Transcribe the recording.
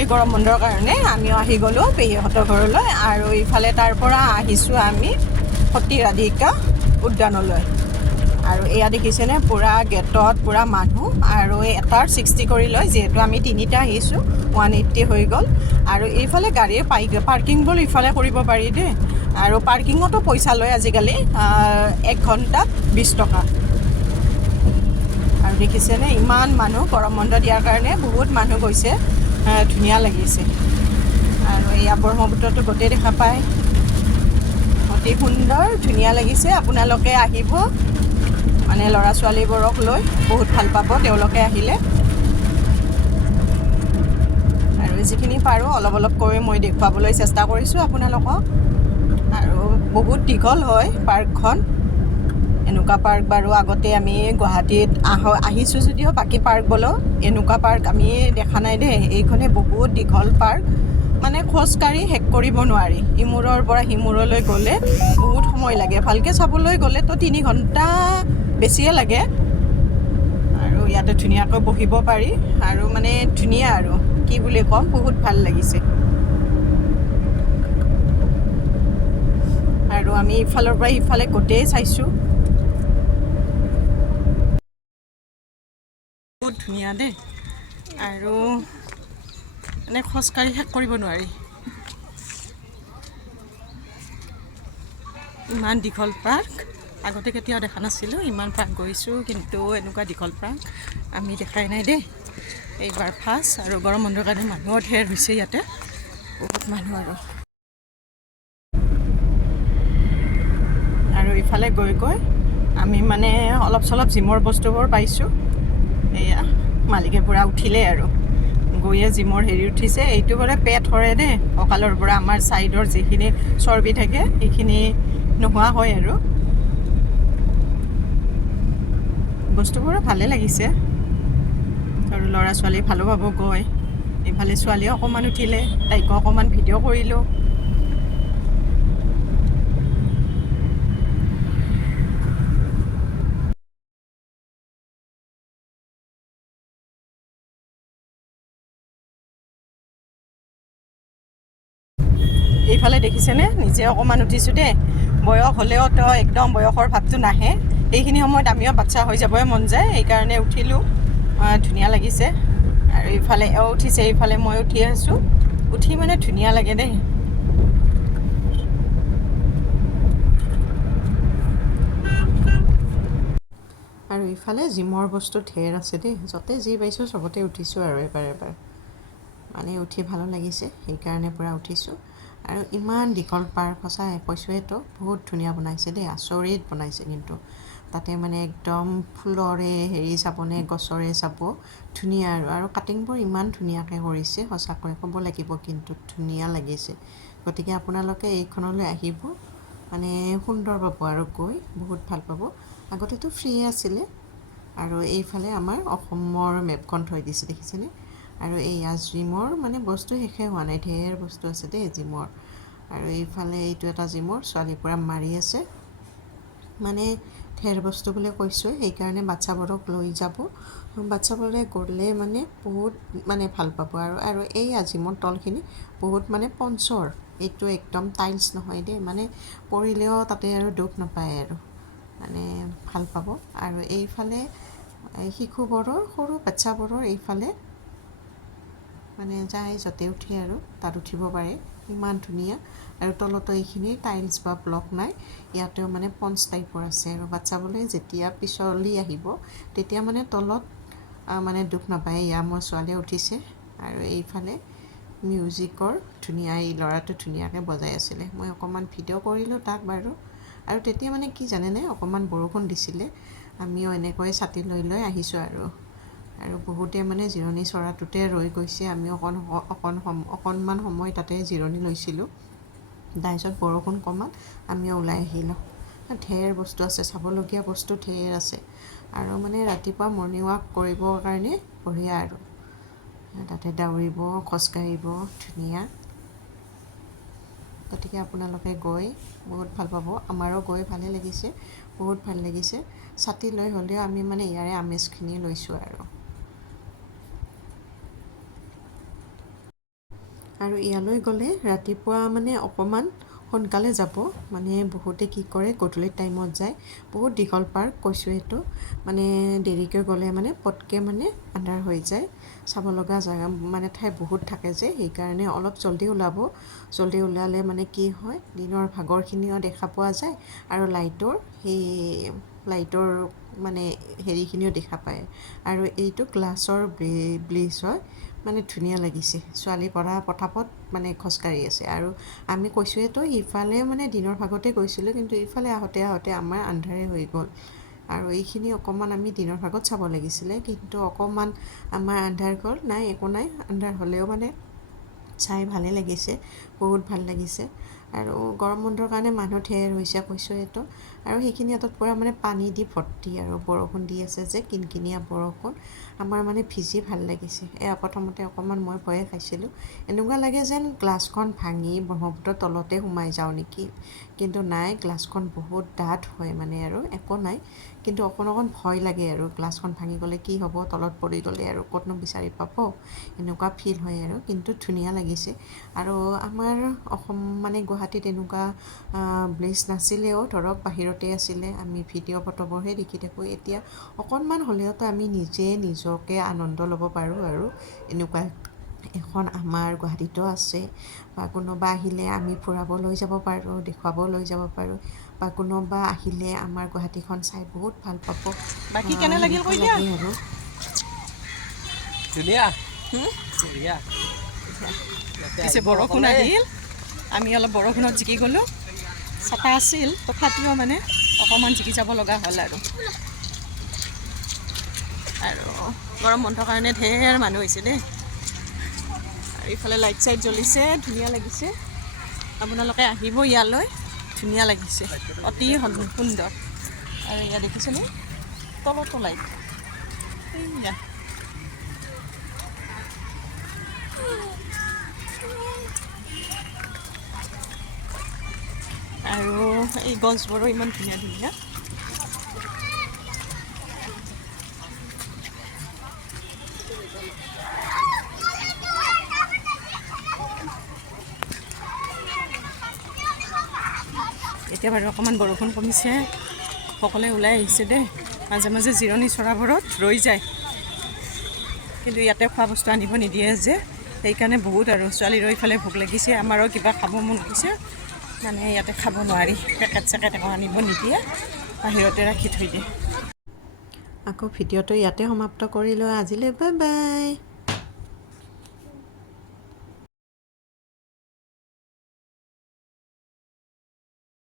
ছোৱালী গৰম বন্ধৰ কাৰণে আমিও আহি গ'লোঁ পেহীহঁতৰ ঘৰলৈ আৰু ইফালে তাৰ পৰা আহিছোঁ আমি সতী ৰাধিকা উদ্যানলৈ আৰু এয়া দেখিছেনে পূৰা গেটত পূৰা মানুহ আৰু এটাৰ 60 কৰি লয় যিহেতু আমি তিনিটা আহিছোঁ 180 হৈ গ'ল আৰু এইফালে গাড়ীৰ পাৰ্কিংবোৰ ইফালে কৰিব পাৰি দেই আৰু পাৰ্কিঙতো পইচা লয় আজিকালি 1 ঘণ্টাত 20 টকা আৰু দেখিছেনে ইমান মানুহ গৰম বন্ধ দিয়াৰ কাৰণে বহুত মানুহ গৈছে ধুনীয়া লাগিছে আৰু এয়া ব্ৰহ্মপুত্ৰটো গোটেই দেখা পায় অতি সুন্দৰ ধুনীয়া লাগিছে আপোনালোকে আহিব মানে ল'ৰা ছোৱালীবোৰক লৈ বহুত ভাল পাব তেওঁলোকে আহিলে আৰু যিখিনি পাৰোঁ অলপ অলপকৈ মই দেখুৱাবলৈ চেষ্টা কৰিছোঁ আপোনালোকক আৰু বহুত দীঘল হয় পাৰ্কখন এনেকুৱা পাৰ্ক বাৰু আগতে আমি গুৱাহাটীত আহিছোঁ যদিও বাকী পাৰ্কবোৰো এনেকুৱা পাৰ্ক আমি দেখা নাই দেই এইখনে বহুত দীঘল পাৰ্ক মানে খোজকাঢ়ি শেষ কৰিব নোৱাৰি ইমূৰৰ পৰা সিমূৰলৈ গ'লে বহুত সময় লাগে ভালকৈ চাবলৈ গ'লেতো 3 ঘণ্টা বেছিয়ে লাগে আৰু ইয়াতে ধুনীয়াকৈ বহিব পাৰি আৰু মানে ধুনীয়া আৰু কি বুলি ক'ম বহুত ভাল লাগিছে আৰু আমি ইফালৰ পৰা ইফালে গোটেই চাইছোঁ বহুত ধুনীয়া দেই আৰু মানে খোজকাঢ়ি শেষ কৰিব নোৱাৰি ইমান দীঘল পাৰ্ক আগতে কেতিয়াও দেখা নাছিলোঁ ইমান পাৰ্ক গৈছোঁ কিন্তু এনেকুৱা দীঘল পাৰ্ক আমি দেখাই নাই দেই এইবাৰ ফাৰ্ষ্ট আৰু গৰম বন্ধৰ কাৰণে মানুহৰ ঢেৰ হৈছে ইয়াতে বহুত মানুহ আৰু ইফালে গৈ গৈ আমি মানে অলপ চলপ জিমৰ বস্তুবোৰ পাইছোঁ এয়া মালিকে পূৰা উঠিলে আৰু গৈয়ে জিমৰ হেৰি উঠিছে এইটো বাৰু পেট সৰে দেই কঁকালৰ পৰা আমাৰ ছাইডৰ যিখিনি চৰ্বি থাকে সেইখিনি নোহোৱা হয় আৰু বস্তুবোৰো ভালে লাগিছে আৰু ল'ৰা ছোৱালী ভালো পাব গৈ এইফালে ছোৱালীয়ে অকণমান উঠিলে তাইকো অকণমান ভিডিঅ' কৰিলোঁ এইফালে দেখিছেনে নিজে অকণমান উঠিছোঁ দেই বয়স হ'লেও তো একদম বয়সৰ ভাৱটো নাহে এইখিনি সময়ত আমিও বাচ্চা হৈ যাবই মন যায় সেইকাৰণে উঠিলোঁ ধুনীয়া লাগিছে আৰু ইফালে এওঁ উঠিছে এইফালে মই উঠি আছোঁ উঠি মানে ধুনীয়া লাগে দেই আৰু ইফালে জিমৰ বস্তু ঢেৰ আছে দেই য'তে যি পাইছোঁ চবতে উঠিছোঁ আৰু এবাৰ মানে উঠি ভালো লাগিছে সেইকাৰণে পূৰা উঠিছোঁ আৰু ইমান দীঘল পাৰ্ক সঁচাই কৈছোঁৱেতো বহুত ধুনীয়া বনাইছে দেই আচৰিত বনাইছে কিন্তু তাতে মানে একদম ফুলৰে হেৰি চাবনে গছৰে চাব ধুনীয়া আৰু কাটিংবোৰ ইমান ধুনীয়াকৈ কৰিছে সঁচাকৈ ক'ব লাগিব কিন্তু ধুনীয়া লাগিছে গতিকে আপোনালোকে এইখনলৈ আহিব মানে সুন্দৰ পাব আৰু গৈ বহুত ভাল পাব আগতেতো ফ্ৰী আছিলে আৰু এইফালে আমাৰ অসমৰ মেপখন থৈ দিছে দেখিছেনে আৰু এইয়া জিমৰ মানে বস্তু শেষে হোৱা নাই ঢেৰ বস্তু আছে দেই জিমৰ আৰু এইফালে এইটো এটা জিমৰ ছোৱালী পূৰা মাৰি আছে মানে ঢেৰ বস্তু বুলি কৈছোঁ সেইকাৰণে বাচ্ছাবোৰক লৈ যাব বাচ্ছাবোৰে গ'লে মানে বহুত মানে ভাল পাব আৰু এই জিমৰ তলখিনি বহুত মানে পঞ্চৰ এইটো একদম টাইলছ নহয় দেই মানে পৰিলেও তাতে আৰু দুখ নাপায় আৰু মানে ভাল পাব আৰু এইফালে শিশুবোৰৰ সৰু বাচ্ছাবোৰৰ এইফালে মানে যাই য'তে উঠে আৰু তাত উঠিব পাৰে ইমান ধুনীয়া আৰু তলতো এইখিনি টাইলছ বা ব্লক নাই ইয়াতেও মানে পঞ্চ টাইপৰ আছে আৰু বাচ্ছাবোৰে যেতিয়া পিছলি আহিব তেতিয়া মানে তলত মানে দুখ নাপায় এয়া মোৰ ছোৱালীয়ে উঠিছে আৰু এইফালে মিউজিকৰ ধুনীয়া এই ল'ৰাটো ধুনীয়াকৈ বজাই আছিলে মই অকণমান ভিডিঅ' কৰিলোঁ তাক বাৰু আৰু তেতিয়া মানে কি জানেনে অকণমান বৰষুণ দিছিলে আমিও এনেকৈ ছাতি লৈ লৈ আহিছোঁ আৰু বহুতে মানে জিৰণি চৰাটোতে ৰৈ গৈছে আমি অকণমান সময় তাতে জিৰণি লৈছিলোঁ তাৰপিছত বৰষুণ কমাত আমিও ওলাই আহিলোঁ ঢেৰ বস্তু আছে চাবলগীয়া বস্তু ঢেৰ আছে আৰু মানে ৰাতিপুৱা মৰ্ণিং ৱাক কৰিবৰ কাৰণে বঢ়িয়া আৰু তাতে দৌৰিব খোজকাঢ়িব ধুনীয়া গতিকে আপোনালোকে গৈ বহুত ভাল পাব আমাৰো গৈ ভালে লাগিছে বহুত ভাল লাগিছে ছাতি লৈ হ'লেও আমি মানে ইয়াৰে আমেজখিনি লৈছোঁ আৰু আৰু ইয়ালৈ গ'লে ৰাতিপুৱা মানে অকণমান সোনকালে যাব মানে বহুতে কি কৰে গধূলি টাইমত যায় বহুত দীঘল পাৰ্ক কৈছোঁ এইটো মানে দেৰিকৈ গ'লে মানে পটকৈ মানে আন্ধাৰ হৈ যায় চাব লগা জেগা মানে ঠাই বহুত থাকে যে সেইকাৰণে অলপ জল্দি ওলাব জল্দি ওলালে মানে কি হয় দিনৰ ভাগৰখিনিও দেখা পোৱা যায় আৰু লাইটৰ মানে হেৰিখিনিও দেখা পায় আৰু এইটো গ্লাছৰ ব্ৰিজ হয় মানে ধুনীয়া লাগিছে ছোৱালী পথাপত মানে খোজকাঢ়ি আছে আৰু আমি কৈছোঁৱেতো ইফালে মানে দিনৰ ভাগতে গৈছিলোঁ কিন্তু ইফালে আহোঁতে আমাৰ আন্ধাৰে হৈ গ'ল আৰু এইখিনি অকণমান আমি দিনৰ ভাগত চাব লাগিছিলে কিন্তু অকণমান আমাৰ আন্ধাৰ গ'ল নাই একো নাই আন্ধাৰ হ'লেও মানে চাই ভালেই লাগিছে বহুত ভাল লাগিছে আৰু গৰম বন্ধৰ কাৰণে মানুহ ঢেৰ হৈছে কৈছোঁৱেতো আৰু সেইখিনি হাতত পূৰা মানে পানী দি ভৰ্তি আৰু বৰষুণ দি আছে যে কিনকিনীয়া বৰষুণ আমাৰ মানে ভিজি ভাল লাগিছে এয়া প্ৰথমতে অকণমান মই ভয়ে খাইছিলোঁ এনেকুৱা লাগে যেন গ্লাছখন ভাঙি ব্ৰহ্মপুত্ৰৰ তলতে সোমাই যাওঁ নেকি কিন্তু নাই গ্লাছখন বহুত ডাঠ হয় মানে আৰু একো নাই কিন্তু অকণ ভয় লাগে আৰু গ্লাছখন ভাঙি গ'লে কি হ'ব তলত পৰি গ'লে আৰু ক'তনো বিচাৰি পাব এনেকুৱা ফিল হয় আৰু কিন্তু ধুনীয়া লাগিছে আৰু আমাৰ অসম মানে গুৱাহাটীত এনেকুৱা ব্ৰিজ নাছিলেও ধৰক বাহিৰতে আছিলে আমি ভিডিঅ' ফটোবোৰহে দেখি থাকোঁ এতিয়া অকণমান হ'লেওতো আমি নিজকে আনন্দ ল'ব পাৰোঁ আৰু এনেকুৱা এখন আমাৰ গুৱাহাটীতো আছে বা কোনোবা আহিলে আমি ফুৰাব লৈ যাব পাৰোঁ দেখুৱাব লৈ যাব পাৰোঁ বা কোনোবা আহিলে আমাৰ গুৱাহাটীখন চাই বহুত ভাল পাব বাকী কেনে লাগিল কৈ দিয়া আৰু পিছে বৰষুণ আহিল আমি অলপ বৰষুণত জিকি গ'লোঁ ছাতা আছিল তথাপিও মানে অকণমান জিকি যাব লগা হ'ল আৰু গৰম বন্ধৰ কাৰণে ঢেৰ মানুহ হৈছে দেই আৰু ইফালে লাইট চাইট জ্বলিছে ধুনীয়া লাগিছে আপোনালোকে আহিব ইয়ালৈ ধুনীয়া লাগিছে অতি সুন্দৰ আৰু ইয়াত দেখিছেনে তলতো লাইট এইয়া আৰু এই গছবোৰো ইমান ধুনীয়া ধুনীয়া এতিয়া বাৰু অকণমান বৰষুণ কমিছে সকলোৱে ওলাই আহিছে দেই মাজে মাজে জিৰণি চৰাবোৰত ৰৈ যায় কিন্তু ইয়াতে খোৱা বস্তু আনিব নিদিয়ে যে সেইকাৰণে বহুত আৰু ছোৱালীৰো ইফালে ভোক লাগিছে আমাৰো কিবা খাব মন গৈছে মানে ইয়াতে খাব নোৱাৰি পেকেট চেকেট একো আনিব নিদিয়ে বাহিৰতে ৰাখি থৈ দিয়ে আকৌ ভিডিঅ'টো ইয়াতে সমাপ্ত কৰিলোঁ আজিলৈ বাই বাই